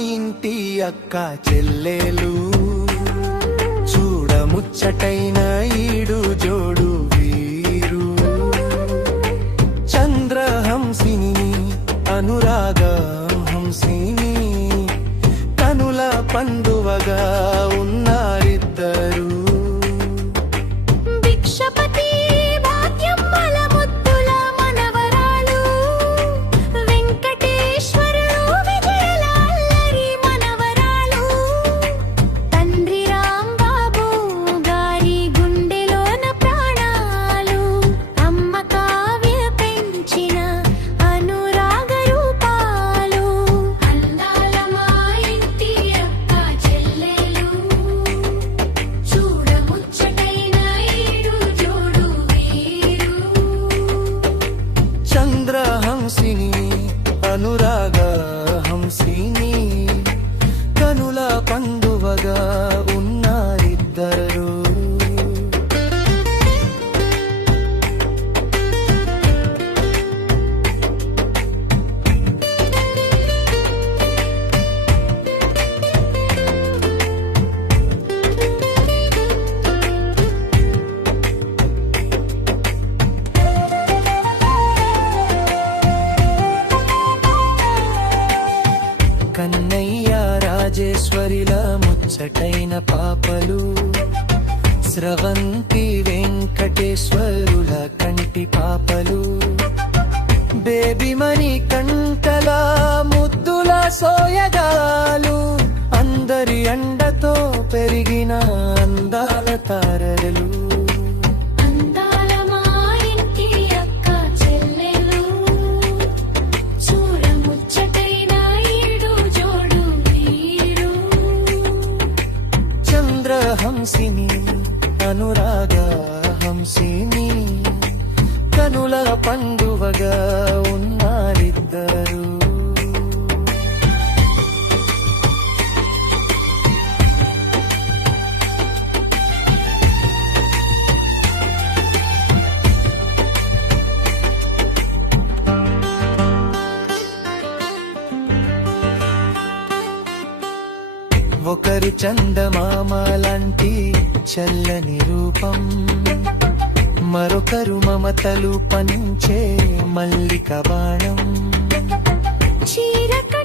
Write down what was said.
ఇంటి అక్క చెల్లెలు చూడముచ్చటైన ఈడు జోడు వీరు చంద్రహంసిని అనురాగ హంసిని కనుల పండువగా ఉన్నారిద్దరు చంద్రహంసిని అనురాగ హంసిని కనుల పండువగా ఉన్నారిద్దరు కన్నయ్య రాజేశ్వరిల ముచ్చటైన పాపలు స్రవంతి వెంకటేశ్వరుల కంటి పాపలు బేబీ మణి కంటల ముద్దుల సోయగాలు అందరి అండతో పెరిగిన అందాల తారలు హంసిని అనురాగ హంసిని కనుల పండువగా ఉన్నారిద్దరు ఒకరు చందమామ లాంటి చల్లని రూపం మరొకరు మమతలు పంచే మల్లిక బాణం చీరక